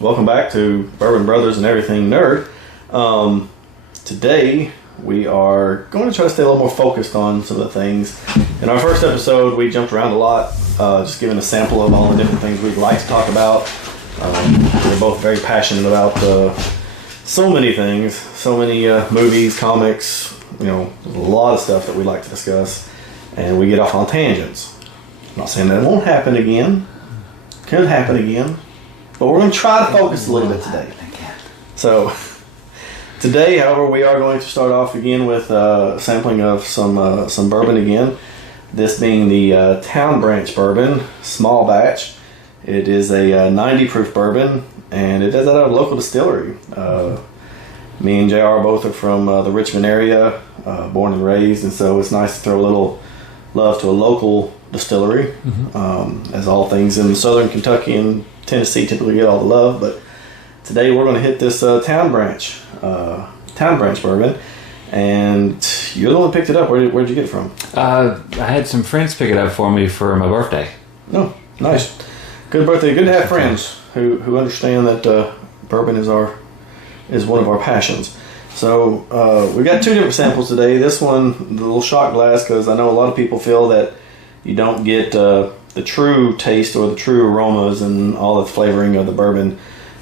Welcome back to Bourbon Brothers and Everything Nerd. Today we are going to try to stay a little more focused on some of the things. In our first episode, we jumped around a lot, just giving a sample of all the different things we'd like to talk about. We're both very passionate about so many things, so many movies, comics, a lot of stuff that we like to discuss, and we get off on tangents. I'm not saying that it won't happen again. Could happen again. But we're going to try to focus a little bit today. So, today, however, we are going to start off again with sampling of some bourbon again. This being the Town Branch Bourbon, small batch. It is a 90 proof bourbon, and it is at a local distillery. Me and JR both are from the Richmond area, born and raised, and so it's nice to throw a little love to a local distillery. As all things in southern Kentucky and Tennessee typically get all the love, but today we're going to hit this Town Branch bourbon, and you're the one who picked it up. Where'd you get it from? I had some friends pick it up for me for my birthday. Oh, nice. Good birthday. Good to have friends who understand that bourbon is one of our passions. So we got two different samples today. This one, the little shot glass, because I know a lot of people feel that you don't get the true taste or the true aromas and all the flavoring of the bourbon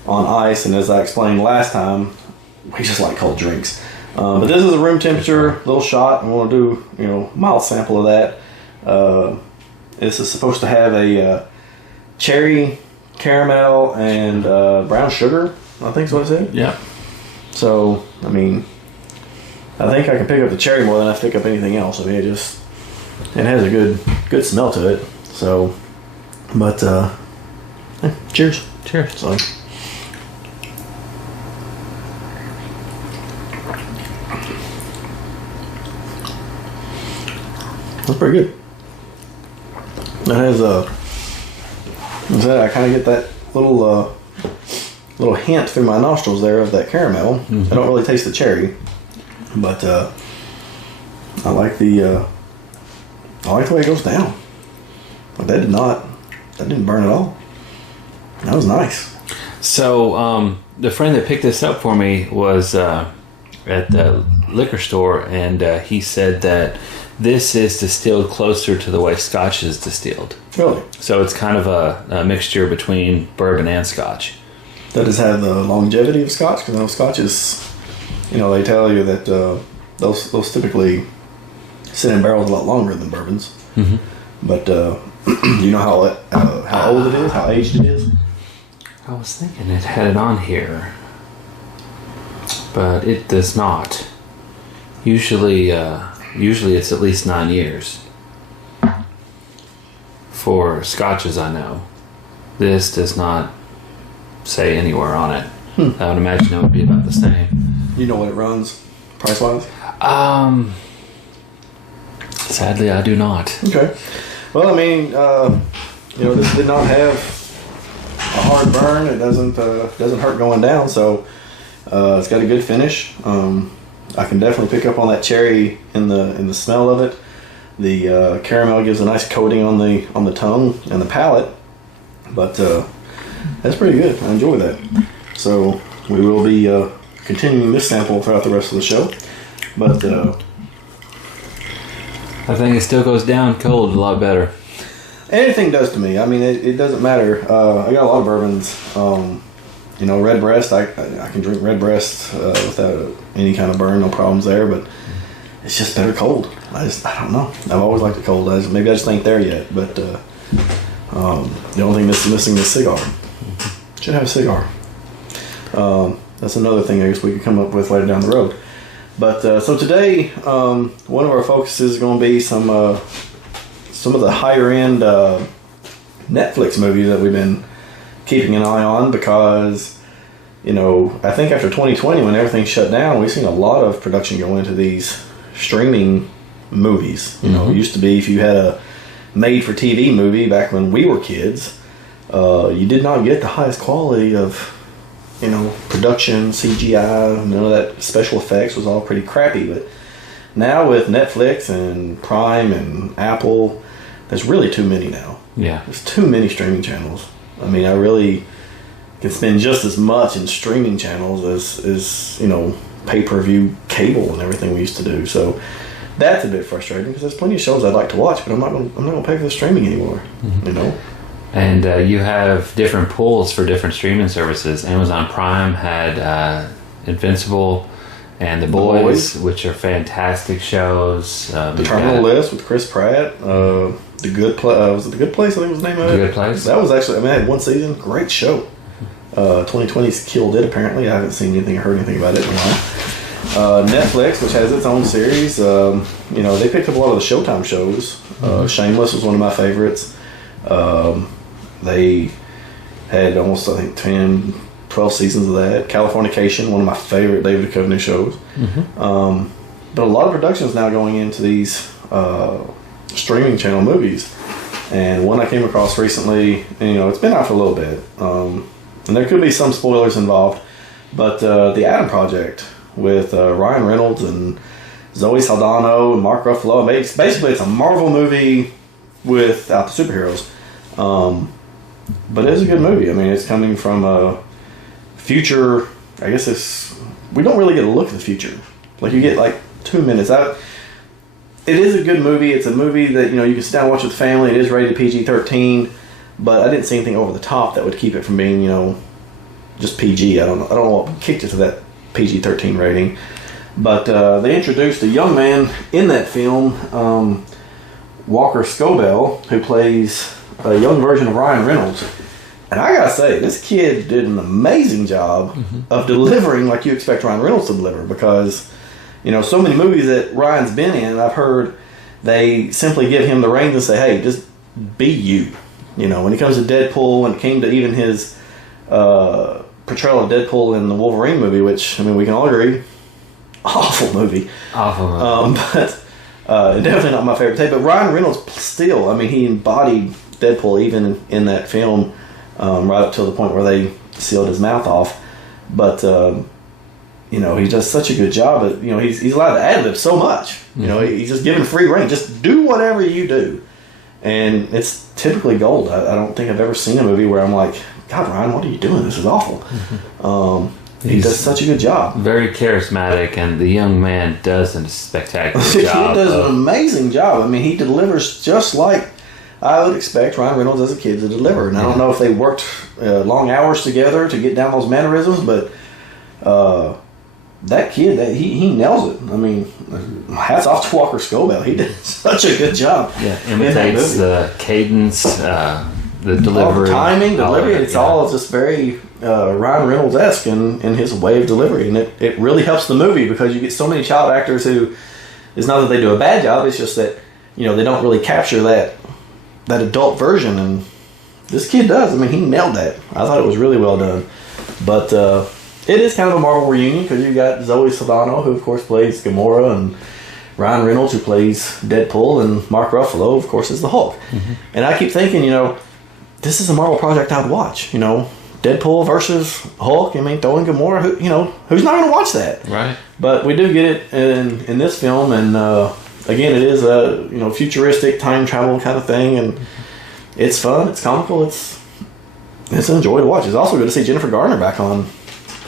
on ice. And as I explained last time, we just like cold drinks. But this is a room temperature little shot, and we'll do a mild sample of that. This is supposed to have a cherry, caramel, and brown sugar, I think is what it said. Yeah. So, I think I can pick up the cherry more than I pick up anything else. It has a good smell to it. So, but cheers. Cheers. So, that's pretty good. It has I kind of get that little hint through my nostrils there of that caramel. I don't really taste the cherry, but I like the way it goes down. But that didn't burn at all. That was nice. So the friend that picked this up for me was at the liquor store, and he said that this is distilled closer to the way Scotch is distilled. Really? So it's kind of a mixture between bourbon and Scotch. Does it have the longevity of Scotch? Because I know Scotch is, they tell you that those typically sit in barrels a lot longer than bourbons. But do you know how old it is? How aged it is? I was thinking it had it on here, but it does not. Usually it's at least 9 years. For Scotches, I know. This does not say anywhere on it. I would imagine it would be about the same. You know what it runs, price-wise? Sadly, I do not. Okay. Well, this did not have a hard burn. It doesn't hurt going down, so it's got a good finish. I can definitely pick up on that cherry in the smell of it. The caramel gives a nice coating on the tongue and the palate, but that's pretty good. I enjoy that. So we will be continuing this sample throughout the rest of the show, but I think it still goes down cold a lot better. Anything does to me. It doesn't matter. I got a lot of bourbons. Redbreast. I can drink Redbreast without any kind of burn, no problems there. But it's just better cold. I don't know. I've always liked it cold. Maybe I just ain't there yet. But the only thing that's missing is cigar. Should have a cigar. That's another thing I guess we could come up with later down the road. But so today, one of our focuses is going to be some of the higher end Netflix movies that we've been keeping an eye on, because I think after 2020, when everything shut down, we've seen a lot of production go into these streaming movies. It used to be if you had a made for TV movie back when we were kids, you did not get the highest quality of production, CGI, none of that special effects, was all pretty crappy. But now with Netflix and Prime and Apple, there's really too many now. Yeah. There's too many streaming channels. I can spend just as much in streaming channels as pay-per-view cable and everything we used to do. So that's a bit frustrating because there's plenty of shows I'd like to watch, but I'm not gonna pay for the streaming anymore. And you have different pools for different streaming services. Amazon Prime had Invincible and The Boys, which are fantastic shows. The Terminal List with Chris Pratt. The Good Place. Was it The Good Place? I think was the name of it. The Good Place. That was actually. I mean, I had one season. Great show. 2020's killed it. Apparently, I haven't seen anything or heard anything about it in a while. Netflix, which has its own series. They picked up a lot of the Showtime shows. Shameless was one of my favorites. They had almost, I think, 10, 12 seasons of that. Californication, one of my favorite David Duchovny shows. But a lot of productions now going into these streaming channel movies. And one I came across recently, and it's been out for a little bit. And there could be some spoilers involved. But The Adam Project with Ryan Reynolds and Zoe Saldana and Mark Ruffalo. Basically, it's a Marvel movie without the superheroes. But it is a good movie. I mean, it's coming from a future. I guess we don't really get a look at the future. Like, you get like 2 minutes out. It is a good movie. It's a movie that you can sit down and watch with the family. It is rated PG-13, but I didn't see anything over the top that would keep it from being just PG. I don't know what kicked it to that PG-13 rating. But they introduced a young man in that film, Walker Scobell, who plays a young version of Ryan Reynolds. And I gotta say, this kid did an amazing job of delivering like you expect Ryan Reynolds to deliver, because so many movies that Ryan's been in, I've heard they simply give him the reins and say, hey, just be you. When it comes to Deadpool, when it came to even his portrayal of Deadpool in the Wolverine movie, which, I mean, we can all agree, awful movie. But definitely not my favorite take. But Ryan Reynolds still, I mean, he embodied Deadpool even in that film, right up till the point where they sealed his mouth off. But he does such a good job at, he's allowed to ad-lib so much. He's just given free rein. Just do whatever you do. And it's typically gold. I don't think I've ever seen a movie where I'm like, God, Ryan, what are you doing? This is awful. He does such a good job. Very charismatic, and the young man does a spectacular job. He does an amazing job. I mean, he delivers just like I would expect Ryan Reynolds as a kid to deliver. And I don't know if they worked long hours together to get down those mannerisms, but that kid, he nails it. I mean, hats off to Walker Scobell. He did such a good job. Yeah, imitates the cadence, the delivery. Timing, delivery. It's all just very Ryan Reynolds-esque in his way of delivery. And it really helps the movie, because you get so many child actors who, it's not that they do a bad job, it's just that, they don't really capture that adult version. And this kid does. I mean, he nailed that. I thought it was really well done. But it is kind of a Marvel reunion, because you got Zoe Saldana, who of course plays Gamora, and Ryan Reynolds, who plays Deadpool, and Mark Ruffalo, of course, is the Hulk. And I keep thinking, this is a Marvel project I'd watch. Deadpool versus Hulk. I mean, throwing Gamora. Who's not going to watch that? Right. But we do get it in this film, and again, it is a futuristic time travel kind of thing, and it's fun. It's comical. It's a joy to watch. It's also good to see Jennifer Garner back on.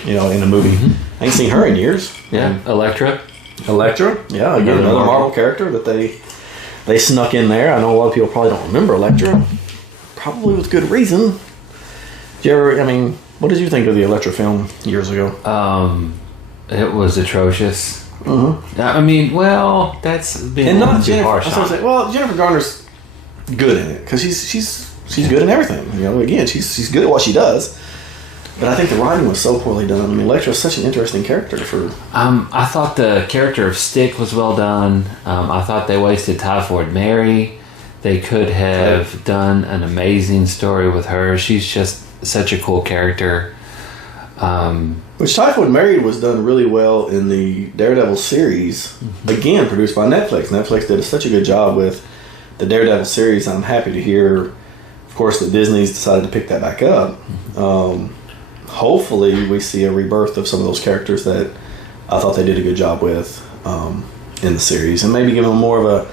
In a movie. I ain't seen her in years. Yeah, Elektra. Yeah, again, another Marvel character that they snuck in there. I know a lot of people probably don't remember Elektra. Probably with good reason. What did you think of the Elektra film years ago? It was atrocious. I mean, well, that's being not too Jennifer. harsh. Well, Jennifer Garner's good in it, because she's good in everything. Again, she's good at what she does. But I think the writing was so poorly done. I mean, Elektra is such an interesting character for... I thought the character of Stick was well done. I thought they wasted Typhoid Mary. They could have done an amazing story with her. She's just such a cool character. Which Typhoid Mary was done really well in the Daredevil series. Again, produced by Netflix. Netflix did such a good job with the Daredevil series. I'm happy to hear, of course, that Disney's decided to pick that back up. Hopefully we see a rebirth of some of those characters that I thought they did a good job with in the series, and maybe give them more of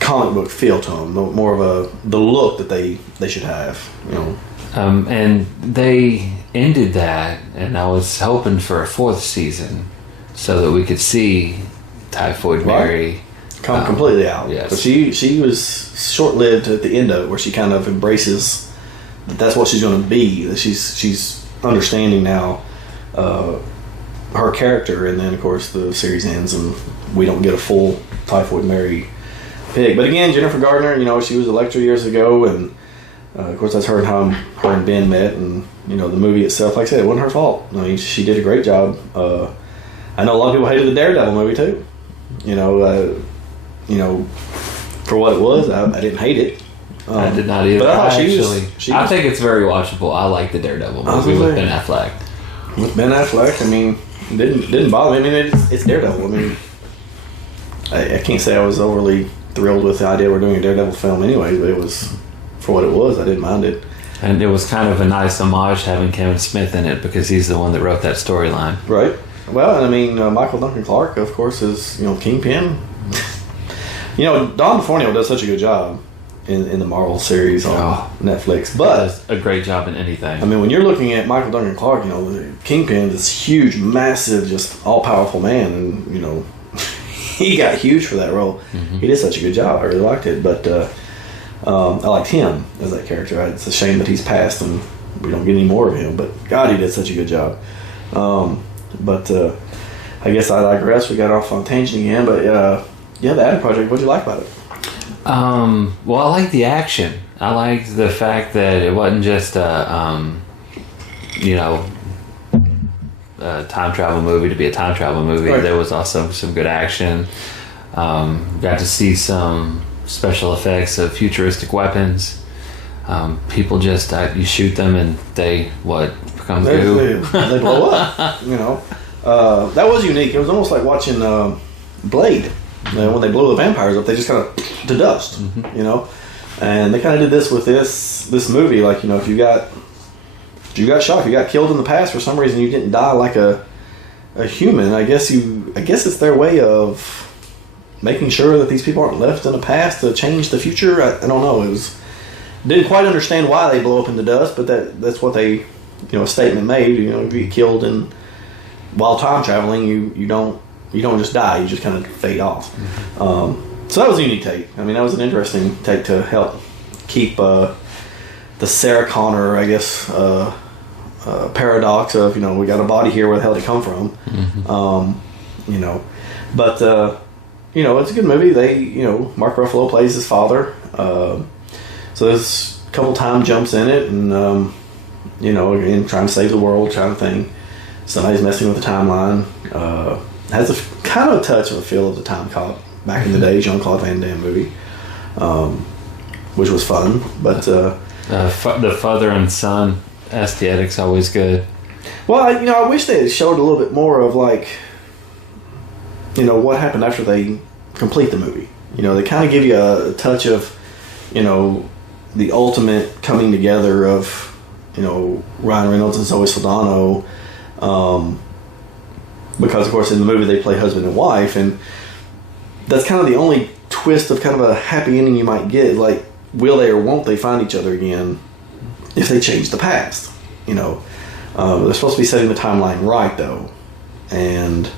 comic book feel to them, more of the look that they should have. You know. And they ended that, and I was hoping for a 4th season so that we could see Typhoid Mary come completely out. Yes. But she was short-lived at the end of it, where she kind of embraces that that's what she's going to be. That she's understanding now her character, and then of course the series ends and we don't get a full Typhoid Mary pick. But again, Jennifer Gardner, you know, she was Elektra years ago, and of course that's how her and Ben met, and you know the movie itself, like I said, it wasn't her fault. I mean, she did a great job. I know a lot of people hated the Daredevil movie too. You know, for what it was, I didn't hate it. I did not either. But I thought I think it's very watchable. I like the Daredevil movie with Ben Affleck. With Ben Affleck, I mean, didn't bother me. I mean, it's Daredevil. I mean, I can't say I was overly thrilled with the idea we're doing a Daredevil film anyways, but it was, for what it was, I didn't mind it. And it was kind of a nice homage having Kevin Smith in it, because he's the one that wrote that storyline. Right. Well, and I mean, Michael Duncan Clark, of course, is, you know, Kingpin. You know, Don DeFornio does such a good job in the Marvel series on Netflix. But he does a great job in anything. I mean, when you're looking at Michael Duncan Clark, you know, Kingpin, this huge, massive, just all-powerful man, and, you know, he got huge for that role. Mm-hmm. He did such a good job. I really liked it. But I liked him as that character. It's a shame that he's passed and we don't get any more of him. But, God, he did such a good job. But I guess I digress. We got off on tangent again. But, yeah, the Adam Project, what'd you like about it? Well, I liked the action. I liked the fact that it wasn't just a time travel movie to be a time travel movie. Right. There was also some good action. Got to see some special effects of futuristic weapons. People just you shoot them and they become goo. They blow up. You know, that was unique. It was almost like watching Blade. When they blow the vampires up, they just kind of to dust. Mm-hmm. You know, and they kind of did this with this movie. Like, you know, if you got shot, if you got killed in the past for some reason, you didn't die like a human. I guess it's their way of making sure that these people aren't left in the past to change the future. I don't know. Didn't quite understand why they blow up into dust, but that's what they, you know, a statement made. You know, if you get killed while time traveling, you don't just die. You just kind of fade off. Mm-hmm. So that was a unique take. I mean, that was an interesting take to help keep the Sarah Connor, I guess, paradox of, you know, we got a body here, where the hell did it come from? Mm-hmm. You know, but you know, it's a good movie. Mark Ruffalo plays his father. So there's a couple time jumps in it, and you know, again, trying to save the world, kind of thing. Somebody's messing with the timeline. Has a kind of a touch of a feel of the Time Cop back in the day, Jean-Claude Van Damme movie, which was fun. But the father and son aesthetic's always good. Well, I wish they had showed a little bit more of, like, you know, what happened after they complete the movie. You know, they kind of give you a touch of, you know, the ultimate coming together of, you know, Ryan Reynolds and Zoe Saldana. Because, of course, in the movie they play husband and wife, and that's kind of the only twist of kind of a happy ending you might get. Like, will they or won't they find each other again if they change the past? You know, they're supposed to be setting the timeline right, though, and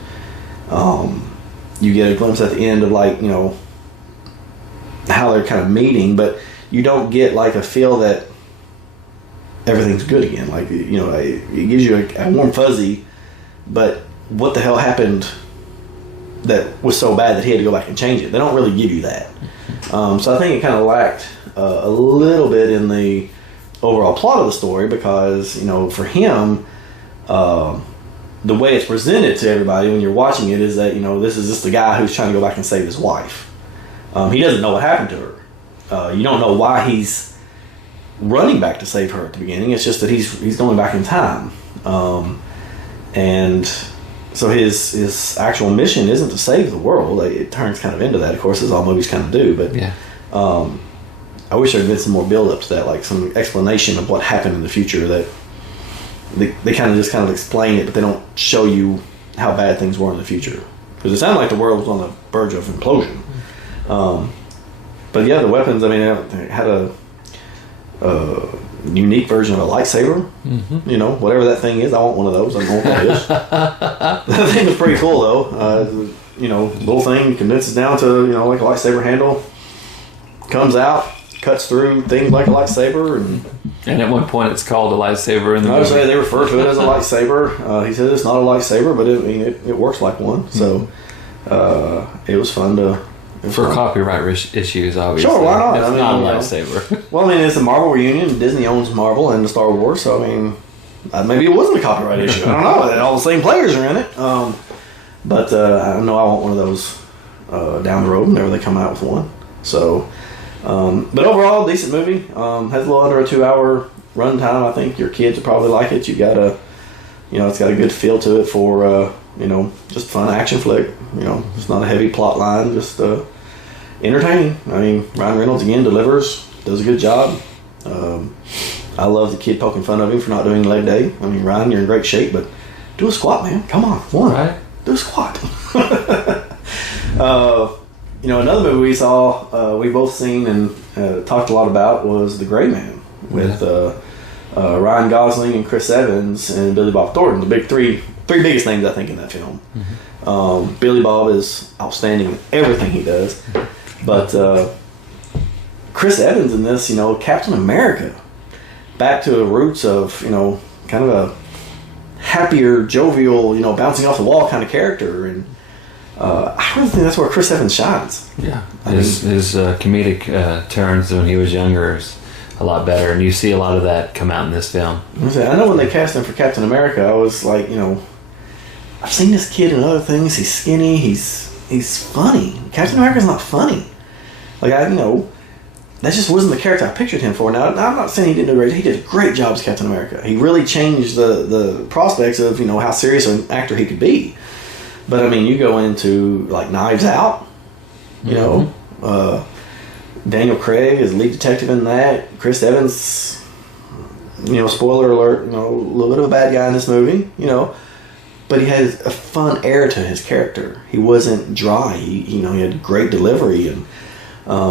you get a glimpse at the end of, like, you know, how they're kind of meeting, but you don't get, like, a feel that everything's good again. Like, you know, it gives you a warm fuzzy, but what the hell happened that was so bad that he had to go back and change it? They don't really give you that. So I think it kind of lacked a little bit in the overall plot of the story, because, you know, for him, the way it's presented to everybody when you're watching it is that, you know, this is just the guy who's trying to go back and save his wife. He doesn't know what happened to her. You don't know why he's running back to save her at the beginning. It's just that he's going back in time. And so his actual mission isn't to save the world. It turns kind of into that, of course, as all movies kind of do. But yeah. I wish there had been some more build-up to that, like some explanation of what happened in the future. That they kind of explain it, but they don't show you how bad things were in the future. Because it sounded like the world was on the verge of implosion. But yeah, the weapons. I mean, it had a unique version of a lightsaber. You know, whatever that thing is, I want one of those. I don't know what that is. That thing was pretty cool though. You know, little thing condenses down to, you know, like a lightsaber handle. Comes out, cuts through things like a lightsaber, and at one point it's called a lightsaber in the I would movie. say they refer to it as a lightsaber. He said it's not a lightsaber, but it works like one. So it was fun to. For copyright issues, obviously. Sure, why not? It's I mean, not a you know. lightsaber. Well, I mean, it's a Marvel reunion. Disney owns Marvel and the Star Wars, so I mean, maybe it wasn't a copyright issue. I don't know. All the same players are in it. But I know I want one of those down the road whenever they come out with one. So, but overall, decent movie. Has a little under a 2-hour runtime. I think your kids would probably like it. You got it's got a good feel to it for just fun action flick. You know, it's not a heavy plot line, just entertaining. I mean, Ryan Reynolds again delivers, does a good job. I love the kid poking fun of him for not doing leg day. I mean, Ryan, you're in great shape, but do a squat, man. Come on, one. Right. Do a squat. Another movie we saw, we both seen and talked a lot about was The Gray Man with Ryan Gosling and Chris Evans and Billy Bob Thornton, the big three biggest names I think in that film. Billy Bob is outstanding in everything he does, but Chris Evans in this, Captain America, back to the roots of kind of a happier, jovial, bouncing off the wall kind of character, and I really think that's where Chris Evans shines. Yeah, his comedic turns when he was younger is a lot better, and you see a lot of that come out in this film. I know when they cast him for Captain America, I was like, I've seen this kid in other things. He's skinny. He's funny. Captain America's not funny. Like that just wasn't the character I pictured him for. Now I'm not saying he didn't do great. He did a great job as Captain America. He really changed the prospects of how serious an actor he could be. But I mean, you go into like Knives Out. Daniel Craig is lead detective in that. Chris Evans, spoiler alert, a little bit of a bad guy in this movie, but he has a fun air to his character. He wasn't dry. He had great delivery. And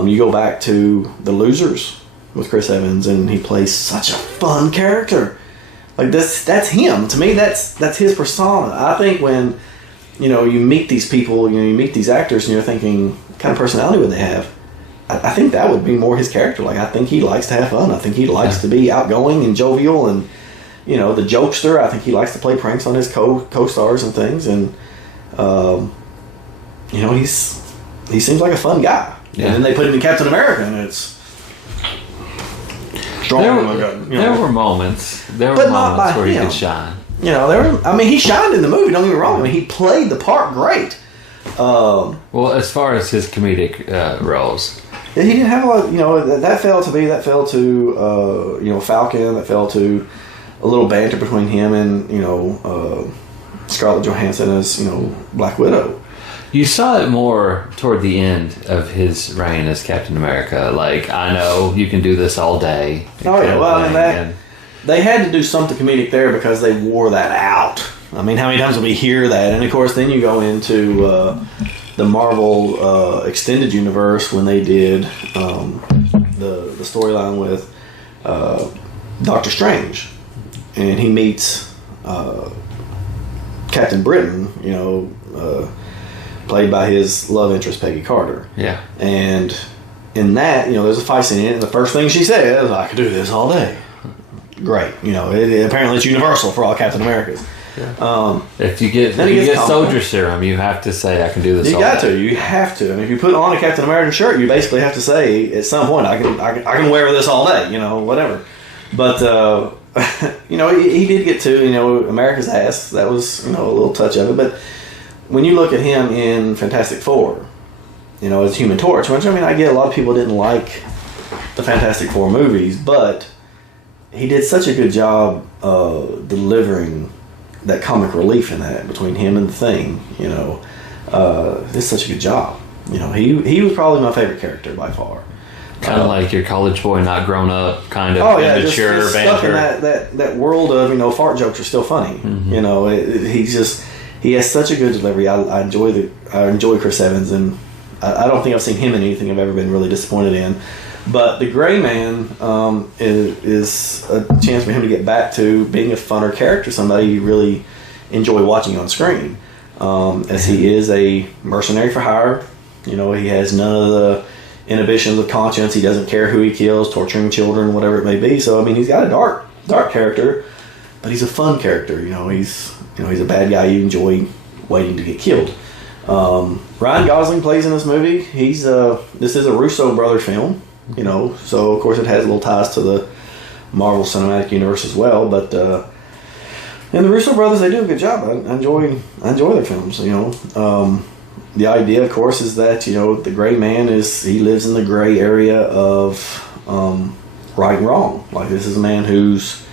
you go back to The Losers with Chris Evans, and he plays such a fun character. Like that's him. To me, that's his persona. I think when you meet these people, you meet these actors, and you're thinking, what kind of personality would they have? I think that would be more his character. Like, I think he likes to have fun. I think he likes to be outgoing and jovial and, the jokester. I think he likes to play pranks on his co-stars and things. And, he seems like a fun guy. Yeah. And then they put him in Captain America, and it's strong. There were moments. There were but not moments by where him. he could shine. He shined in the movie. Don't get me wrong. I mean, he played the part great. Well, as far as his comedic roles. Yeah, he didn't have a lot. That fell to Falcon. That fell to a little banter between him and Scarlett Johansson as Black Widow. You saw it more toward the end of his reign as Captain America. Like, I know you can do this all day. Oh yeah, well, and they had to do something comedic there because they wore that out. I mean, how many times will we hear that? And of course, then you go into the Marvel extended universe when they did the storyline with Doctor Strange, and he meets Captain Britain, played by his love interest Peggy Carter. Yeah, and in that, there's a fight scene in it, and the first thing she says, "I could do this all day." Great, apparently it's universal for all Captain Americas. Yeah. If you get soldier serum, you have to say, "I can do this." You have to. I mean, if you put on a Captain American shirt, you basically have to say at some point, "I can wear this all day," whatever. But he did get to America's ass. That was a little touch of it. But when you look at him in Fantastic Four, as Human Torch, which I get a lot of people didn't like the Fantastic Four movies, but he did such a good job delivering that comic relief in that between him and the Thing. Did such a good job. He was probably my favorite character by far. Kind of like your college boy, not grown up, kind of immature just banter. Stuck in that world of fart jokes are still funny. Mm-hmm. He has such a good delivery. I enjoy Chris Evans, and I don't think I've seen him in anything I've ever been really disappointed in. But The Gray Man is a chance for him to get back to being a funner character, somebody you really enjoy watching on screen. As he is a mercenary for hire. You know, he has none of the inhibitions of conscience. He doesn't care who he kills, torturing children, whatever it may be. So, I mean, he's got a dark character, but he's a fun character. You know, he's a bad guy you enjoy waiting to get killed. Ryan Gosling plays in this movie. This is a Russo brothers film. You know, so of course it has little ties to the Marvel Cinematic Universe as well. But and the Russo brothers, they do a good job. I enjoy their films. You know, the idea, of course, is that the Gray Man he lives in the gray area of right and wrong. Like, this is a man who's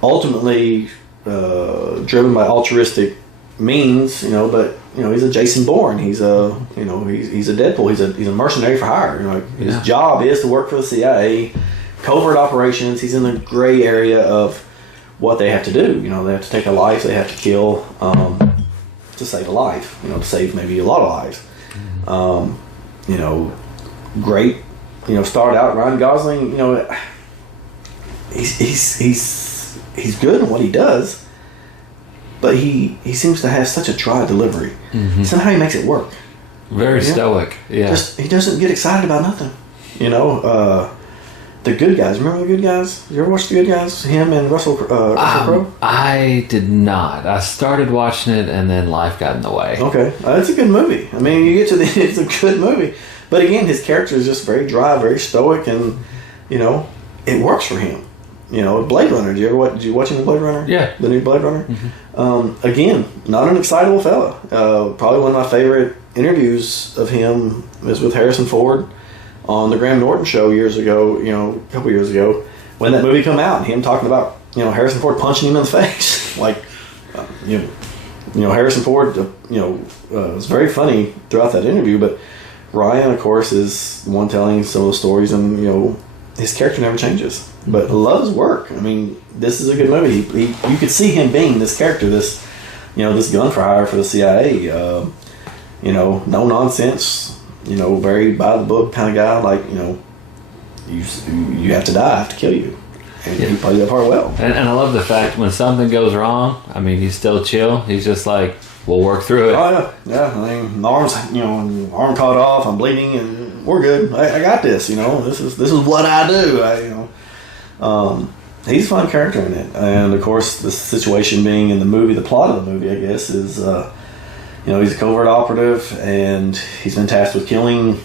ultimately driven by altruistic means. But he's a Jason Bourne. He's a he's a Deadpool. He's a mercenary for hire. His job is to work for the CIA, covert operations. He's in the gray area of what they have to do. They have to take a life. They have to kill to save a life. To save maybe a lot of lives. Great. Started out Ryan Gosling. He's good in what he does. But he seems to have such a dry delivery. Mm-hmm. Somehow he makes it work. Very stoic. Yeah. He doesn't get excited about nothing. The Good Guys. Remember The Good Guys? You ever watch The Good Guys? Him and Russell Crowe? I did not. I started watching it and then life got in the way. Okay. It's a good movie. I mean, you get to it's a good movie. But again, his character is just very dry, very stoic, and, it works for him. Blade Runner. Did you watch any Blade Runner? Yeah. The new Blade Runner? Mm-hmm. Again, not an excitable fella. Probably one of my favorite interviews of him is with Harrison Ford on the Graham Norton show years ago, a couple years ago, when that movie came out, and him talking about, Harrison Ford punching him in the face. Harrison Ford, was very funny throughout that interview, but Ryan, of course, is the one telling some of the stories, and, his character never changes. But loves work. I mean, this is a good movie. You could see him being this character, this gun for hire for the CIA. No nonsense. Very by the book kind of guy. Like, you have to die, I have to kill you. And he plays that part well. And I love the fact when something goes wrong, I mean, he's still chill. He's just like, we'll work through it. Oh yeah. I mean, my arm's arm caught off. I'm bleeding, and we're good. I got this. This is what I do. He's a fun character in it, and of course, the situation being in the movie, the plot of the movie, I guess, is he's a covert operative, and he's been tasked with killing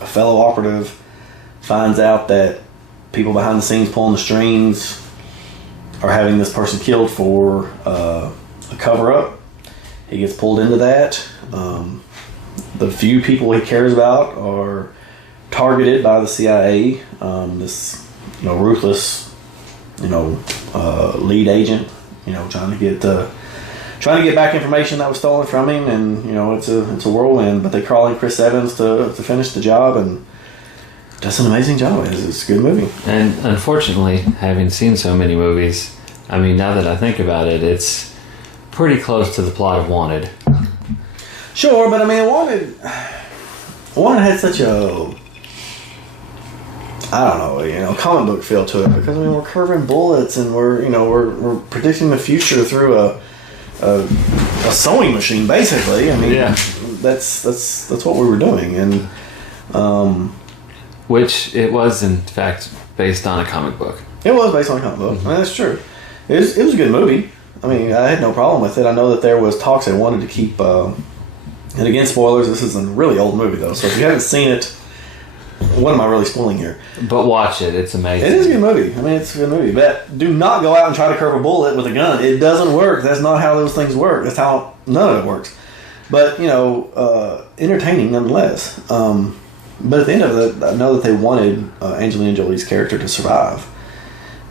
a fellow operative. Finds out that people behind the scenes pulling the strings are having this person killed for a cover-up. He gets pulled into that. The few people he cares about are targeted by the CIA. This ruthless, lead agent, trying to get back information that was stolen from him, and it's a whirlwind. But they call in Chris Evans to finish the job, and does an amazing job. It's a good movie. And unfortunately, having seen so many movies, I mean, now that I think about it, it's pretty close to the plot of Wanted. Sure, but I mean, Wanted had such a, I don't know, comic book feel to it, because I mean, we're curving bullets, and we're predicting the future through a sewing machine, basically. I mean, yeah. That's what we were doing, and which it was in fact based on a comic book. It was based on a comic book. Mm-hmm. I mean, that's true. It was a good movie. I mean, I had no problem with it. I know that there was talks they wanted to keep. And again, spoilers. This is a really old movie, though. So if you haven't seen it, what am I really spoiling here? But watch it. It's amazing. It is a good movie. I mean, it's a good movie. But do not go out and try to curve a bullet with a gun. It doesn't work. That's not how those things work. That's how none of it works. But, entertaining nonetheless. But at the end of it, I know that they wanted Angelina Jolie's character to survive.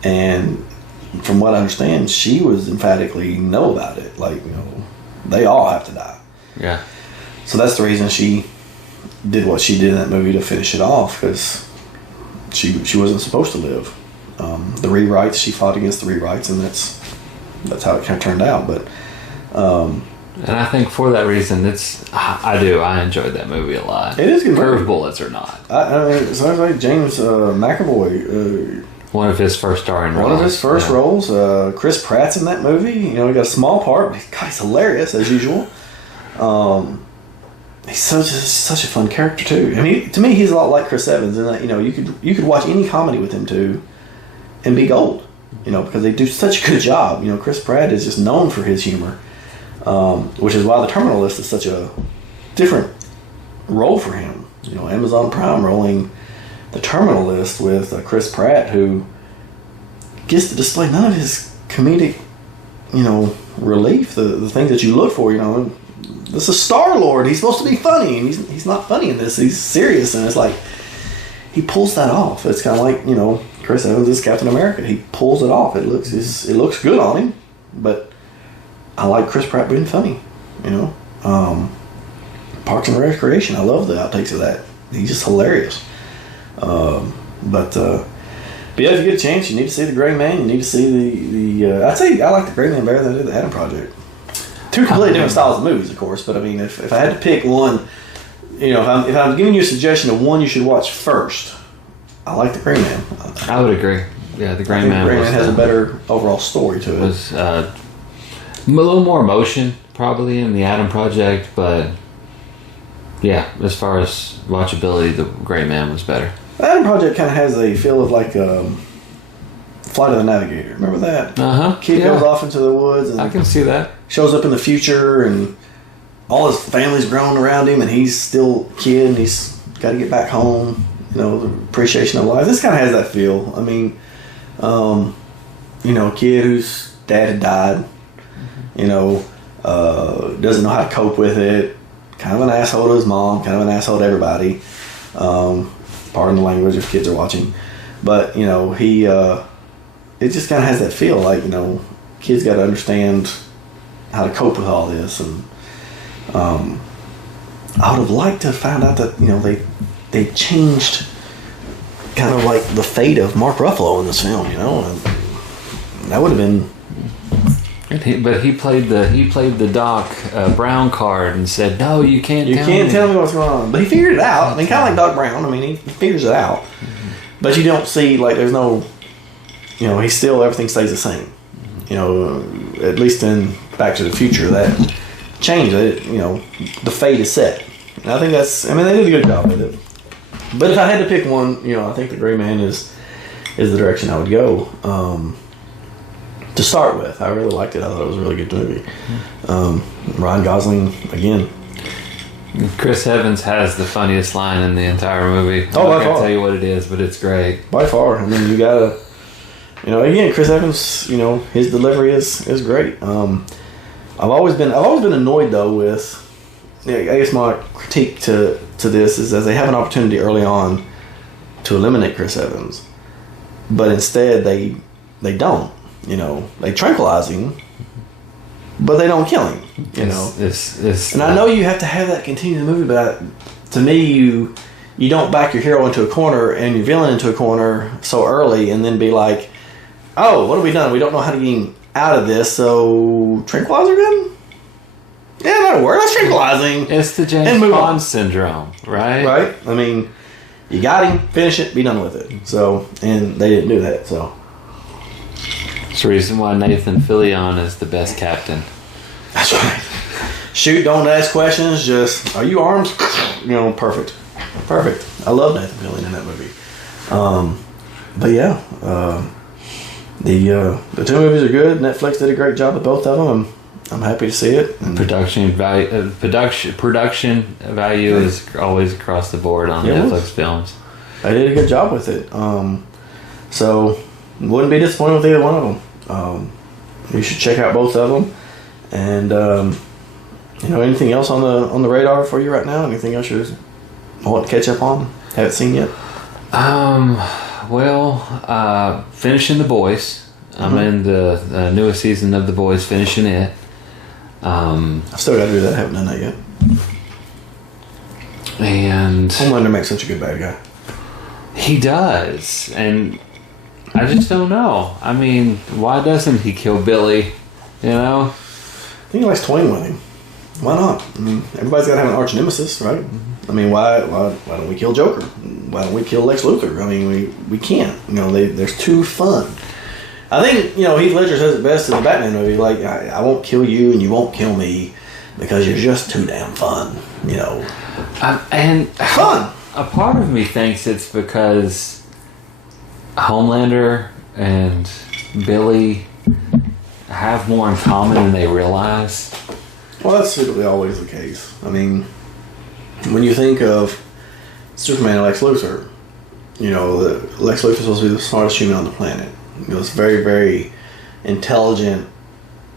And from what I understand, she was emphatically no about it. Like, they all have to die. Yeah. So that's the reason she did what she did in that movie, to finish it off, because she wasn't supposed to live. The rewrites, she fought against the rewrites, and that's how it kind of turned out. But And I think for that reason, I enjoyed that movie a lot. It is good. Curve bullets or not. I mean, it sounds like James McAvoy. One of his first starring roles. One of his first roles. Chris Pratt's in that movie. You know, he got a small part, but God, he's hilarious as usual. He's such a fun character too. I mean, to me, he's a lot like Chris Evans in that, you know, you could watch any comedy with him too, and be gold. You know, because they do such a good job. You know, Chris Pratt is just known for his humor, which is why The Terminal List is such a different role for him. You know, Amazon Prime rolling The Terminal List with Chris Pratt, who gets to display none of his comedic, you know, relief, the things that you look for. You know, this is Star-Lord. He's supposed to be funny, and he's not funny in this. He's serious, and it's like he pulls that off. It's kind of like, you know, Chris Evans is Captain America. He pulls it off. It looks good on him, but I like Chris Pratt being funny. You know, Parks and Recreation. I love the outtakes of that. He's just hilarious. But yeah, if you get a chance, you need to see The Gray Man. You need to see the I'd say I like The Gray Man better than I did The Adam Project. Two completely different styles of movies, of course. But I mean, if I had to pick one, you know, if I'm giving you a suggestion of one you should watch first, I like The Gray Man. I would agree. Yeah, The Gray Man. The Gray Man has a better overall story to it. Was a little more emotion probably in The Adam Project, but yeah, as far as watchability, The Gray Man was better. The Adam Project kind of has a feel of like Flight of the Navigator. Remember that? Kid goes off into the woods and I can see that. Shows up in the future, and all his family's grown around him, and he's still a kid, and he's got to get back home. You know, the appreciation of life. This kind of has that feel. I mean, you know, a kid whose dad had died, you know, doesn't know how to cope with it. Kind of an asshole to his mom, kind of an asshole to everybody. Pardon the language if kids are watching. But, you know, it just kind of has that feel like, you know, kids got to understand how to cope with all this. And I would have liked to have found out that, you know, they changed kind of like the fate of Mark Ruffalo in this film, you know, and that would have been. But he played the Doc Brown card and said, "No, you can't. Tell me what's going on." But he figured it out. I mean, kind of like Doc Brown. I mean, he figures it out. Mm-hmm. But you don't see, like, there's no, you know, everything stays the same. Mm-hmm. You know, at least in Back to the Future, that changed. You know, the fate is set. And I think they did a good job with it. But if I had to pick one, you know, I think The Gray Man is the direction I would go. To start with, I really liked it. I thought it was a really good movie. Ryan Gosling again. Chris Evans has the funniest line in the entire movie. Oh, I can't tell you what it is, but it's great. By far. I mean, you gotta, you know, again, Chris Evans, you know, his delivery is great. I've always been annoyed though with, I guess my critique to this is that they have an opportunity early on to eliminate Chris Evans, but instead they don't. You know, they tranquilize him, but they don't kill him. You know, and I know you have to have that continue the movie, but to me, you don't back your hero into a corner and your villain into a corner so early, and then be like, "Oh, what have we done? We don't know how to get him out of this. So tranquilizer gun? Yeah, that'll work. Let's tranquilize him." It's the James Bond syndrome, right? Right. I mean, you got him, finish it, be done with it. So, and they didn't do that. So. It's the reason why Nathan Fillion is the best captain. That's right. Shoot, don't ask questions. Just, are you armed? You know, perfect. I love Nathan Fillion in that movie. But yeah, the two movies are good. Netflix did a great job with both of them. I'm happy to see it. And production value is always across the board on Netflix films. They did a good job with it. So wouldn't be disappointed with either one of them. You should check out both of them. And you know, anything else on the radar for you right now? Anything else you want to catch up on? Haven't seen yet? Well, finishing The Boys. I'm in the newest season of The Boys, finishing it. I've still got to do that. I haven't done that yet. And Homelander makes such a good bad guy. He does, and I just don't know. I mean, why doesn't he kill Billy? You know, I think he likes toying with him. Why not? I mean, everybody's got to have an arch nemesis, right? I mean, why don't we kill Joker? Why don't we kill Lex Luthor? I mean, we can't. You know, they're too fun. I think, you know, Heath Ledger says it best in the Batman movie. Like, I won't kill you and you won't kill me because you're just too damn fun. You know, and fun. A part of me thinks it's because Homelander and Billy have more in common than they realize. Well, that's typically always the case. I mean, when you think of Superman and Lex Luthor, you know, Lex Luthor's supposed to be the smartest human on the planet. You know, it's very, very intelligent,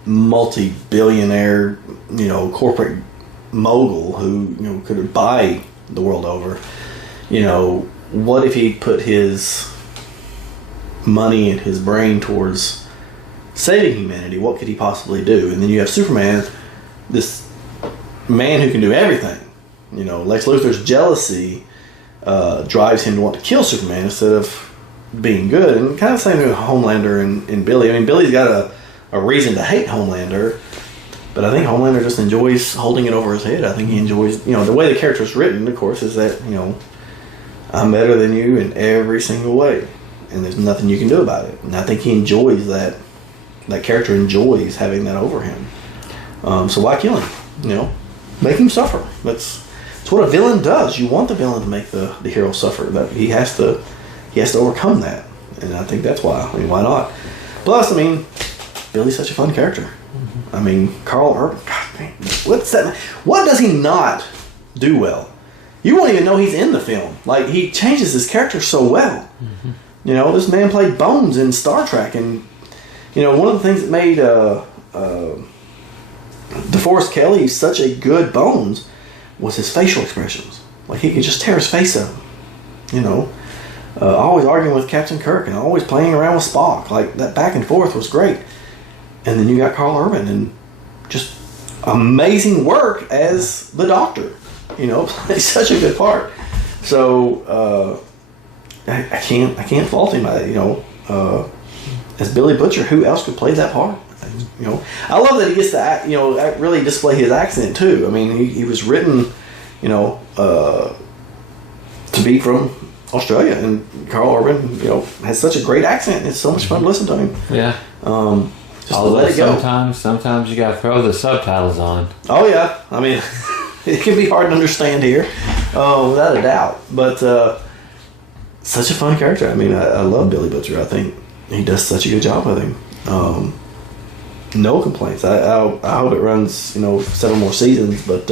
multi-billionaire, you know, corporate mogul who, you know, could buy the world over. You know, what if he put his money and his brain towards saving humanity? What could he possibly do? And then you have Superman, this man who can do everything. You know, Lex Luthor's jealousy drives him to want to kill Superman instead of being good. And kind of the same thing with Homelander and Billy. I mean, Billy's got a reason to hate Homelander, but I think Homelander just enjoys holding it over his head. I think he enjoys, you know, the way the character is written, of course, is that, you know, I'm better than you in every single way, and there's nothing you can do about it. And I think he enjoys that. That character enjoys having that over him. So why kill him? You know, make him suffer. That's what a villain does. You want the villain to make the hero suffer. That he has to overcome that, and I think that's why. I mean, why not? Plus, I mean, Billy's such a fun character. I mean, Carl Urban. God, man, what's that? What does he not do well? You won't even know he's in the film. Like, he changes his character so well. You know, this man played Bones in Star Trek, and you know, one of the things that made DeForest Kelley such a good Bones was his facial expressions. Like, he could just tear his face up. You know, always arguing with Captain Kirk and always playing around with Spock. Like, that back and forth was great. And then you got Carl Urban and just amazing work as the Doctor. You know, plays such a good part. So I can't fault him. You know, as Billy Butcher, who else could play that part? You know, I love that he gets to really display his accent too. I mean, he was written, you know, to be from Australia, and Carl Urban, you know, has such a great accent. It's so much fun to listen to him. Yeah. Just to let it go. Sometimes you gotta throw the subtitles on. Oh yeah, I mean, it can be hard to understand here, without a doubt. But such a fun character. I mean, I love Billy Butcher. I think he does such a good job with him. No complaints. I hope it runs, you know, 7 more seasons. But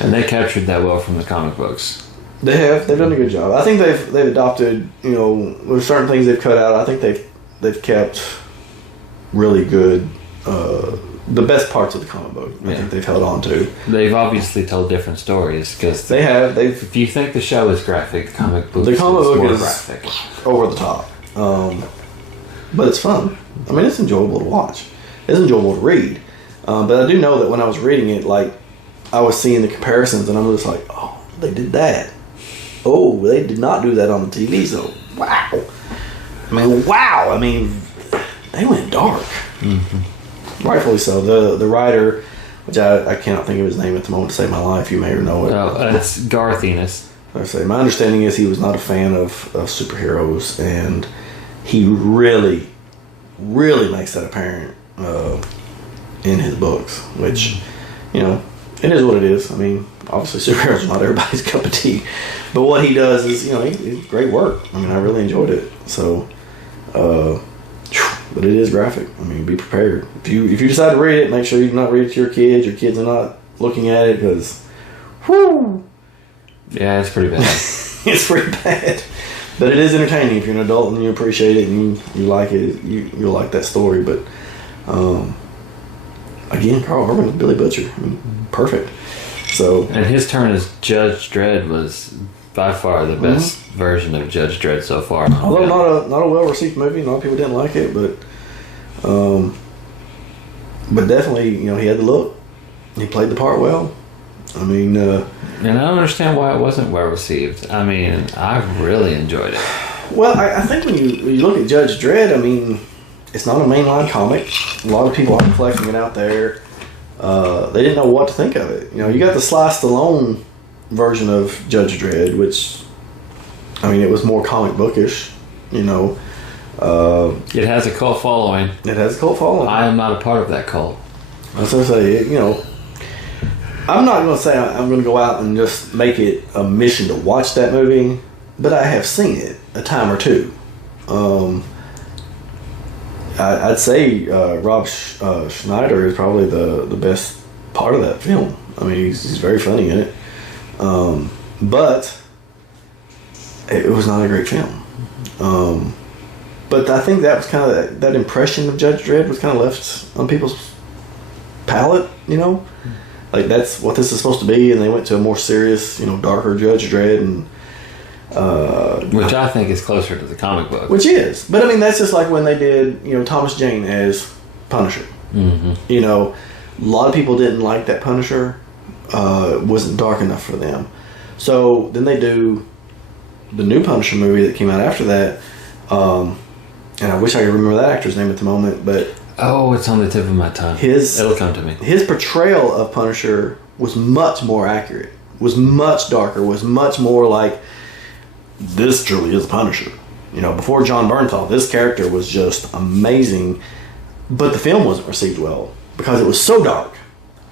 and they captured that well from the comic books. They've done a good job. I think they've adopted, you know, there's certain things they've cut out. I think they've kept really good, the best parts of the comic book. I think they've held on to. They've obviously told different stories because they have. If you think the show is graphic, the comic book is more graphic, over the top. But it's fun. I mean, it's enjoyable to watch. It's enjoyable to read. But I do know that when I was reading it, like, I was seeing the comparisons, and I'm just like, oh, they did that. Oh, they did not do that on the TV, so wow. I mean, they went dark. Mm-hmm. Rightfully so. The writer, which I cannot think of his name at the moment to save my life. You may or know it. Oh, it's Garth Ennis. I say, my understanding is he was not a fan of superheroes, and he really, really makes that apparent in his books, which, you know, it is what it is. I mean, obviously superheroes are not everybody's cup of tea, but what he does is, you know, it's great work. I mean, I really enjoyed it. So, but it is graphic. I mean, be prepared. If you decide to read it, make sure you do not read it to your kids. Your kids are not looking at it, because, whoo. Yeah, it's pretty bad. It's pretty bad. But it is entertaining if you're an adult and you appreciate it and you like it. You'll like that story. But again, Carl Urban with Billy Butcher. I mean, perfect. So, and his turn as Judge Dredd was by far the best version of Judge Dredd so far. Although not a well received movie, a lot of people didn't like it, but definitely, you know, he had the look. He played the part well. I mean, and I don't understand why it wasn't well received. I mean, I really enjoyed it. Well, I think when you look at Judge Dredd, I mean, it's not a mainline comic. A lot of people aren't collecting it out there. they didn't know what to think of it. You know, you got the Sly Stallone version of Judge Dredd, which, I mean, it was more comic bookish, you know. It has a cult following. It has a cult following. I am not a part of that cult. I was going to say, you know, I'm not going to say I'm going to go out and just make it a mission to watch that movie, but I have seen it a time or two. I'd say Rob Schneider is probably the best part of that film. I mean, he's very funny in it. But it was not a great film. But I think that was kind of that impression of Judge Dredd was kind of left on people's palate, you know? Like, that's what this is supposed to be, and they went to a more serious, you know, darker Judge Dredd, and which I think is closer to the comic book. Which is. But I mean, that's just like when they did, you know, Thomas Jane as Punisher. Mm-hmm. You know, a lot of people didn't like that Punisher. It wasn't dark enough for them. So then they do the new Punisher movie that came out after that. And I wish I could remember that actor's name at the moment, but... Oh, it's on the tip of my tongue. It'll come to me. His portrayal of Punisher was much more accurate, was much darker, was much more like, this truly is Punisher. You know, before John Bernthal, this character was just amazing, but the film wasn't received well because it was so dark.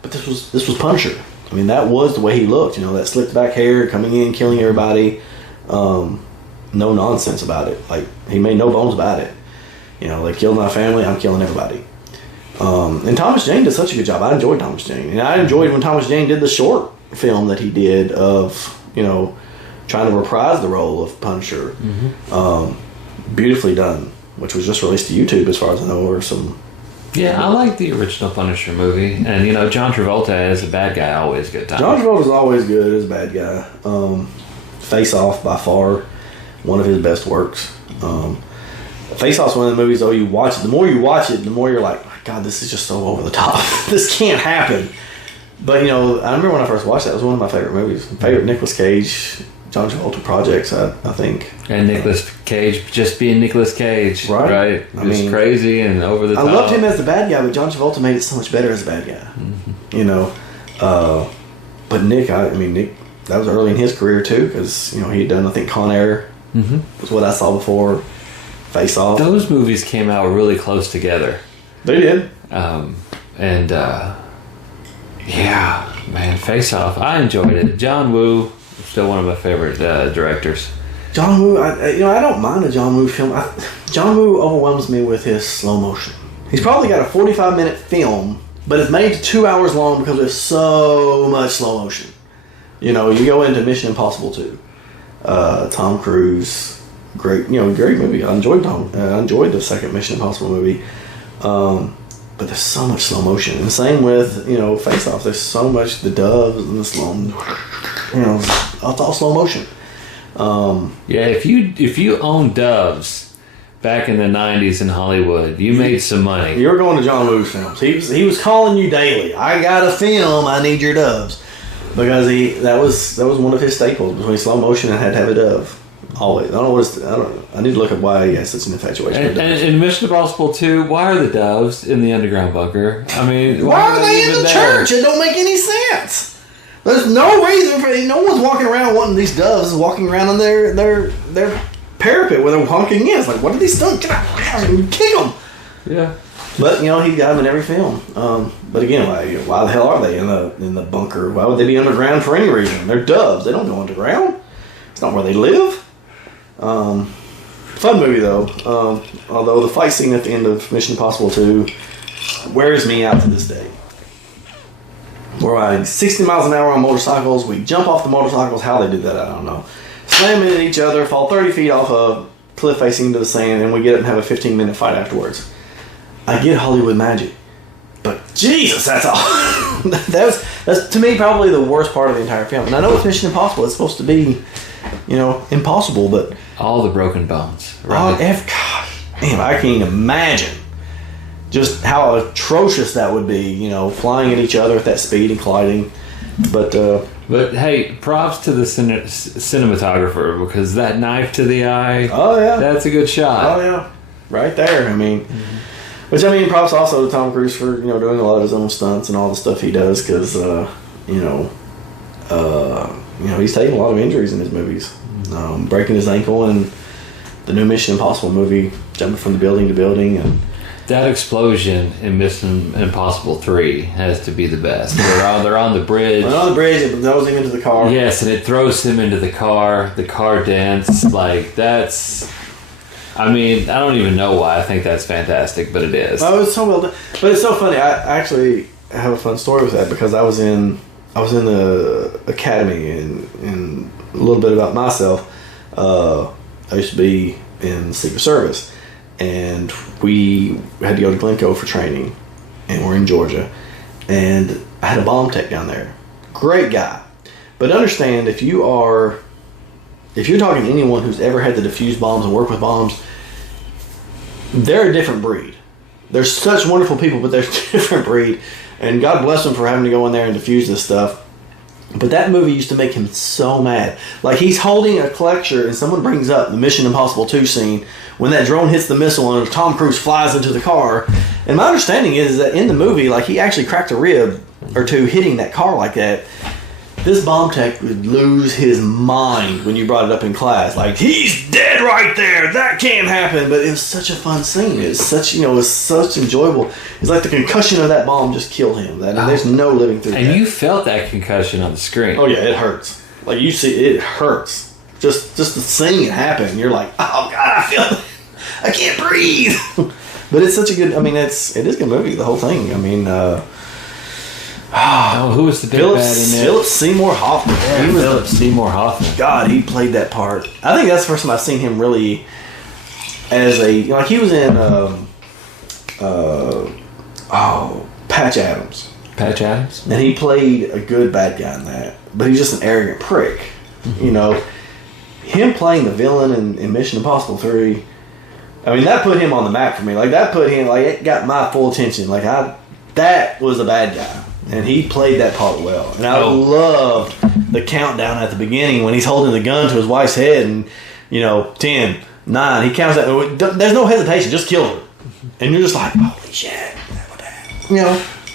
But this was Punisher. I mean, that was the way he looked. You know, that slicked back hair, coming in, killing everybody. No nonsense about it. Like, he made no bones about it. You know, they killed my family, I'm killing everybody. And Thomas Jane did such a good job. I enjoyed Thomas Jane. And I enjoyed when Thomas Jane did the short film that he did of, you know, trying to reprise the role of Punisher. Mm-hmm. Beautifully done, which was just released to YouTube as far as I know, or some... Yeah, I like the original Punisher movie. And, you know, John Travolta as a bad guy, always good time. John Travolta's always good as a bad guy. Face Off, by far, one of his best works. Face Off's one of the movies, though, you watch it. The more you watch it, the more you're like, God, this is just so over the top. This can't happen. But, you know, I remember when I first watched that, it was one of my favorite movies. Favorite Nicolas Cage, John Travolta projects, I think. And Nicolas Cage just being Nicolas Cage. Right? I mean, crazy and over the top. I loved him as the bad guy, but John Travolta made it so much better as a bad guy. Mm-hmm. You know? But Nick, that was early in his career, too, because, you know, he had done, I think, Con Air was what I saw before. Face Off. Those movies came out really close together. They did. Yeah, man, Face Off. I enjoyed it. John Woo, still one of my favorite directors. John Woo, I don't mind a John Woo film. John Woo overwhelms me with his slow motion. He's probably got a 45-minute film, but it's made 2 hours long because there's so much slow motion. You know, you go into Mission Impossible 2. Tom Cruise... Great movie. I enjoyed the second Mission Impossible movie, but there's so much slow motion. And same with, you know, Face Off. There's so much the doves and the slow, you know, it's all slow motion. Yeah, if you own doves back in the '90s in Hollywood, you made some money. You were going to John Woo's films. He was calling you daily. I got a film. I need your doves, because that was one of his staples. Between slow motion and had to have a dove. Always. I need to look at why he has such an infatuation with doves. And in Mission Impossible 2, why are the doves in the underground bunker? I mean, why are they in the church? It don't make any sense. There's no reason for no one's walking around wanting these doves walking around on their parapet where they're honking in. It's like, what are these doves? Get out and kick them. Yeah. But, you know, he's got them in every film. But again, why the hell are they in the bunker? Why would they be underground for any reason? They're doves. They don't go underground. It's not where they live. Fun movie though. Although the fight scene at the end of Mission Impossible 2 wears me out to this day. We're riding 60 miles an hour on motorcycles. We jump off the motorcycles. How they did that, I don't know. Slam into each other, fall 30 feet off a cliff facing into the sand, and we get up and have a 15-minute fight afterwards. I get Hollywood magic, but Jesus, that's all. that's to me probably the worst part of the entire film. And I know it's Mission Impossible. It's supposed to be, you know, impossible, but all the broken bones. Right? God, damn, I can't imagine just how atrocious that would be. You know, flying at each other at that speed and colliding. But hey, props to the cinematographer, because that knife to the eye. Oh yeah, that's a good shot. Oh yeah, right there. I mean, Which, I mean, props also to Tom Cruise for, doing a lot of his own stunts and all the stuff he does, because, he's taking a lot of injuries in his movies. Breaking his ankle in the new Mission Impossible movie, jumping from the building to building. And that explosion in Mission Impossible 3 has to be the best. They're on the bridge. They're on the bridge, it throws him into the car. Yes, and it throws him into the car dance. Like, that's... I mean, I don't even know why I think that's fantastic, but it is. Oh, it's so well done. But it's so funny. I actually have a fun story with that, because I was in the academy, and a little bit about myself. I used to be in the Secret Service, and we had to go to Glencoe for training, and we're in Georgia, and I had a bomb tech down there. Great guy. But understand, if you're talking to anyone who's ever had to defuse bombs and work with bombs, they're a different breed. They're such wonderful people, but they're a different breed. And God bless them for having to go in there and defuse this stuff. But that movie used to make him so mad. Like, he's holding a lecture, and someone brings up the Mission Impossible 2 scene when that drone hits the missile and Tom Cruise flies into the car. And my understanding is that in the movie, like, he actually cracked a rib or two hitting that car like that. This bomb tech would lose his mind when you brought it up in class. Like, he's dead right there. That can't happen. But it was such a fun scene. It was such, it was such enjoyable. It's like the concussion of that bomb just killed him. There's no living through that. And you felt that concussion on the screen. Oh yeah, it hurts. Like, you see, it hurts. Just to seeing it happen, you're like, oh God, I feel it. I can't breathe. But it's such a good. I mean, it is a good movie. The whole thing. I mean. Who was the big bad in there? Philip Seymour Hoffman. Yeah, he was Philip Seymour Hoffman. God, he played that part. I think that's the first time I've seen him really as a... Like, he was in... Patch Adams. Patch Adams? And he played a good bad guy in that. But he's just an arrogant prick. Mm-hmm. Him playing the villain in Mission Impossible 3... I mean, that put him on the map for me. Like, that put him... Like, it got my full attention. Like, that was a bad guy. And he played that part well. And I loved the countdown at the beginning when he's holding the gun to his wife's head and, 10, 9. He counts that. There's no hesitation. Just kill her. And you're just like, holy shit.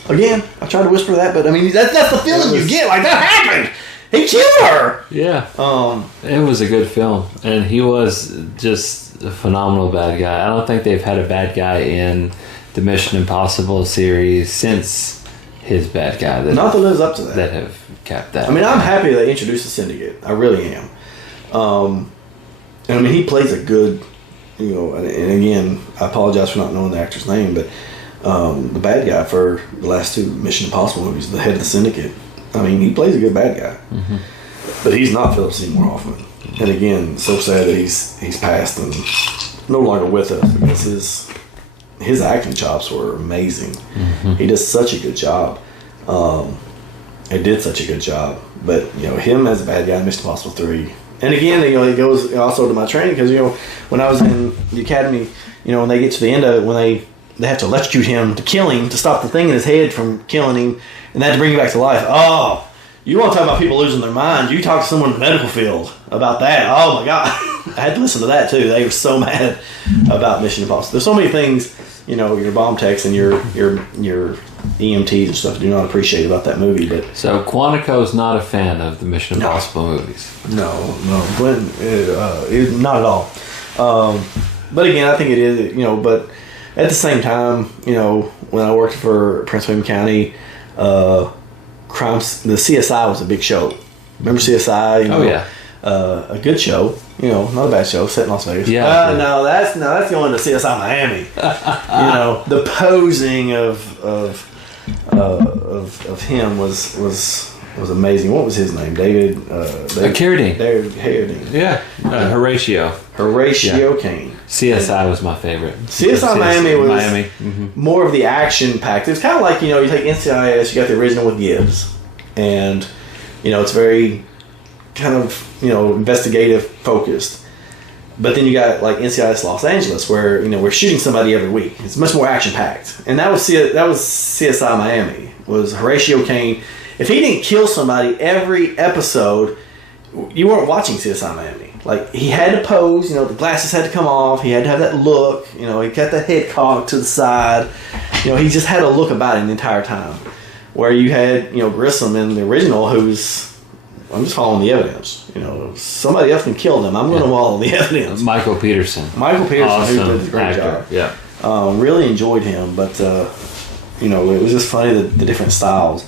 Again, I tried to whisper that, but I mean, that's the feeling you get. Like, that happened. He killed her. Yeah. It was a good film. And he was just a phenomenal bad guy. I don't think they've had a bad guy in the Mission Impossible series since... his bad guy not that lives up to that. That have capped that. I mean, I'm happy they introduced the Syndicate. I really am. And I mean, he plays a good, and again, I apologize for not knowing the actor's name, but the bad guy for the last 2 Mission Impossible movies, the head of the Syndicate. I mean, he plays a good bad guy. Mm-hmm. But he's not Philip Seymour Hoffman. And again, so sad that he's passed and no longer with us, because his acting chops were amazing. Mm-hmm. He does such a good job. He did such a good job. But, him as a bad guy in Mission Impossible 3. And again, it goes also to my training, because, when I was in the academy, when they get to the end of it, when they have to electrocute him to kill him, to stop the thing in his head from killing him, and they have to bring him back to life. Oh, you want to talk about people losing their minds? You talk to someone in the medical field about that. Oh, my God. I had to listen to that, too. They were so mad about Mission Impossible. There's so many things... your bomb techs and your EMTs and stuff do not appreciate about that movie. But so Quantico's not a fan of the Mission Impossible movies. No, Glenn, not at all. But again, I think it is. But at the same time, when I worked for Prince William County, the CSI was a big show. Remember CSI? Oh yeah. A good show, not a bad show, set in Las Vegas. Yeah. No, that's going to CSI Miami. The posing of him was amazing. What was his name? David Carradine. David Carradine. Yeah. Horatio Kane. CSI was my favorite. CSI Miami was more of the action packed. It's kind of like you take NCIS. You got the original with Gibbs, and it's very kind of investigative focused, but then you got like NCIS Los Angeles, where we're shooting somebody every week. It's much more action packed, and that was CSI Miami. Was Horatio Kane? If he didn't kill somebody every episode, you weren't watching CSI Miami. like he had to pose. You know, the glasses had to come off. He had to have that look. You know, he got the head cocked to the side. You know, he just had a look about him the entire time. Where you had, you know, Grissom in the original, who's, I'm just following the evidence. You know, somebody else can kill them. I'm going to follow the evidence. Michael Peterson, awesome who did a great actor. job. Yeah. Really enjoyed him, but you know, it was just funny the different styles.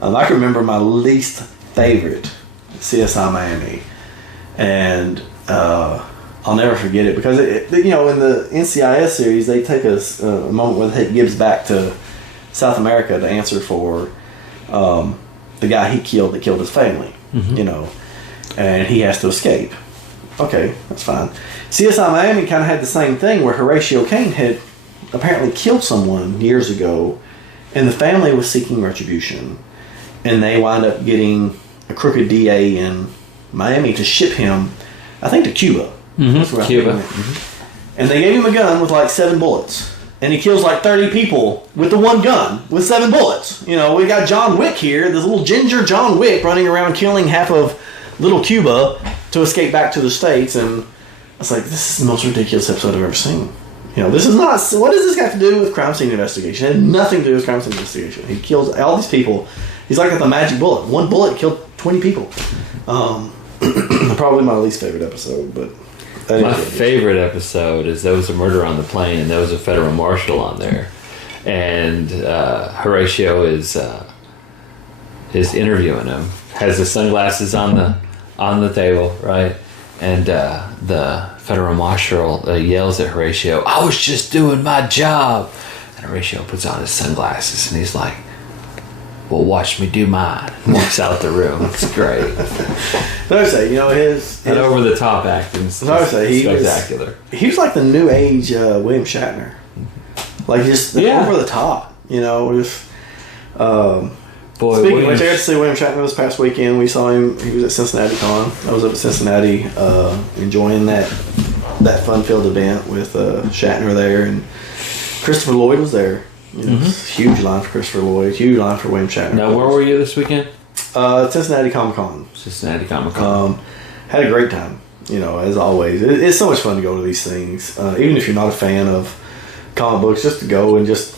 I can remember my least favorite CSI Miami, and I'll never forget it because you know, in the NCIS series they take us a moment where they take Gibbs back to South America to answer for the guy he killed that killed his family. You know, and he has to escape. Okay, that's fine. CSI Miami kind of had the same thing where Horatio Caine had apparently killed someone years ago, and the family was seeking retribution, and they wind up getting a crooked DA in Miami to ship him, I think, to Cuba. That's where Cuba. And they gave him a gun with like 7 bullets. And he kills like 30 people with the one gun with 7 bullets. You know, we got John Wick here, this little ginger John Wick running around killing half of little Cuba to escape back to the States. And I was like, this is the most ridiculous episode I've ever seen. You know, this is not, what does this got to do with crime scene investigation? It had nothing to do with crime scene investigation. He kills all these people. He's like the magic bullet. One bullet killed 20 people. Probably my least favorite episode, but... My favorite episode is there was a murder on the plane, and there was a federal marshal on there, and Horatio is interviewing him. Has the sunglasses on the table, right? And the federal marshal yells at Horatio, "I was just doing my job," and Horatio puts on his sunglasses, and he's like, "Well, watch me do mine." Walks out the room. It's great. I would say, you know, his over the top acting. I would say spectacular. He was like the new age William Shatner, like just over the top. You know, just. Boy, speaking of which, I got to see William Shatner this past weekend. We saw him. He was at Cincinnati Con. I was up at Cincinnati, enjoying that fun-filled event with Shatner there, and Christopher Lloyd was there. You know, huge line for Christopher Lloyd, huge line for William Shatner. Now, where were you this weekend? Cincinnati Comic-Con. Cincinnati Comic-Con. Had a great time, you know, as always. It's so much fun to go to these things. Even if you're not a fan of comic books, just to go and just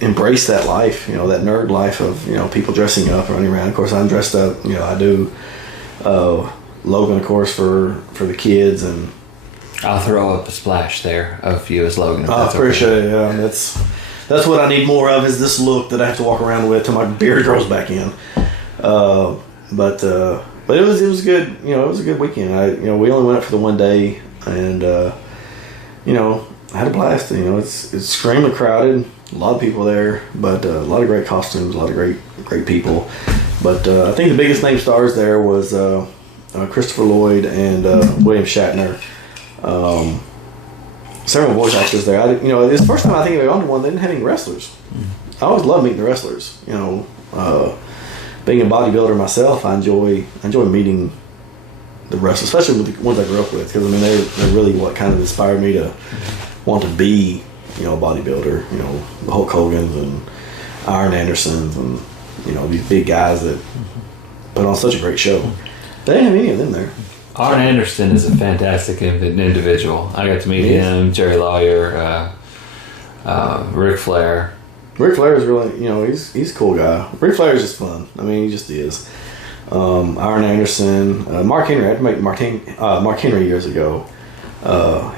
embrace that life, you know, that nerd life of, you know, people dressing up, running around. Of course, I'm dressed up, you know, I do Logan, of course, for the kids, and I'll throw up a splash there of you as Logan. I appreciate it. Yeah, that's what I need more of, is this look that I have to walk around with till my beard grows back in. But it was good. You know, it was a good weekend. We only went up for the one day, and you know, I had a blast. You know, it's extremely crowded. A lot of people there, but a lot of great costumes, a lot of great people. But I think the biggest name stars there was Christopher Lloyd and William Shatner. Several voice actors there. It's the first time I think they've gone to one. They didn't have any wrestlers. I always love meeting the wrestlers. You know, being a bodybuilder myself, I enjoy meeting the wrestlers, especially with the ones I grew up with, because I mean they're really what kind of inspired me to want to be, you know, a bodybuilder. You know, the Hulk Hogan's and Iron Andersons, and you know, these big guys that put on such a great show. They didn't have any of them there. Arn Anderson is a fantastic individual. I got to meet him, Jerry Lawyer, Ric Flair. Ric Flair is really, you know, he's a cool guy. Ric Flair is just fun. I mean, he just is. Arn Anderson, Mark Henry. I had to meet Mark Henry years ago.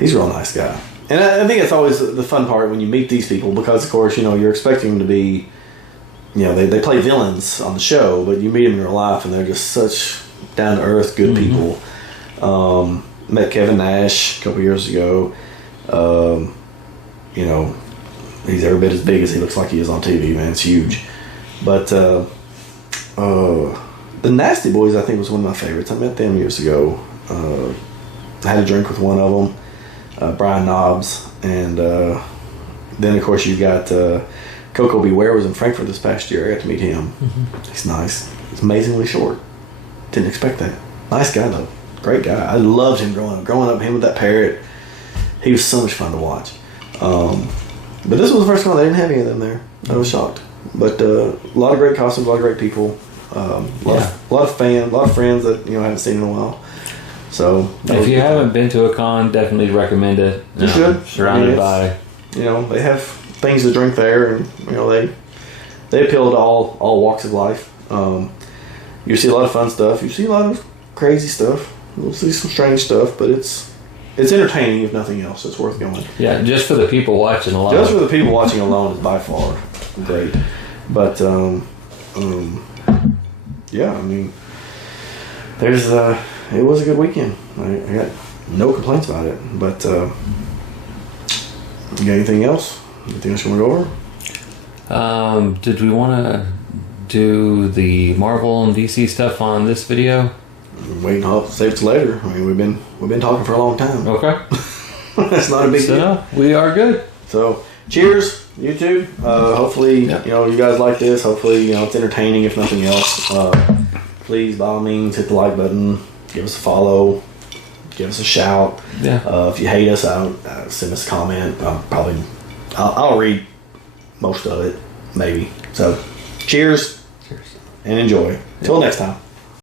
He's a real nice guy. And I think it's always the fun part when you meet these people, because, of course, you know, you're expecting them to be, you know, they play villains on the show, but you meet them in real life, and they're just such down-to-earth, good people. Met Kevin Nash a couple years ago. You know, he's every bit as big as he looks like he is on TV, man. It's huge. But the Nasty Boys, I think, was one of my favorites. I met them years ago. I had a drink with one of them, Brian Knobs. And then, of course, you got Coco Beware was in Frankfurt this past year. I got to meet him. He's nice. He's amazingly short. Didn't expect that. Nice guy, though. Great guy. I loved him growing up. Him with that parrot. He was so much fun to watch. But this was the first one. They didn't have any of them there. I was shocked. But a lot of great costumes, a lot of great people. A lot of friends that, you know, I haven't seen in a while. So if you haven't been to a con, definitely recommend it. You should. Surrounded by, they have things to drink there, and they appeal to all walks of life. You see a lot of fun stuff. You see a lot of crazy stuff. You'll see some strange stuff, but it's entertaining if nothing else. It's worth going. Yeah, just for the people watching alone. Just for the people watching alone is by far great. But yeah, I mean, there's it was a good weekend. I got no complaints about it. But you got anything else? Anything else you want to go over? Did we want to do the Marvel and DC stuff on this video? Waiting, I'll save it to later. I mean, we've been talking for a long time. Okay. That's not a big deal. No, we are good. So, cheers, YouTube. Hopefully, you guys like this. Hopefully, it's entertaining if nothing else. Please, by all means, hit the like button. Give us a follow. Give us a shout. Yeah. If you hate us, send us a comment. I'll read most of it, maybe. So, cheers. Cheers. And enjoy. Till next time.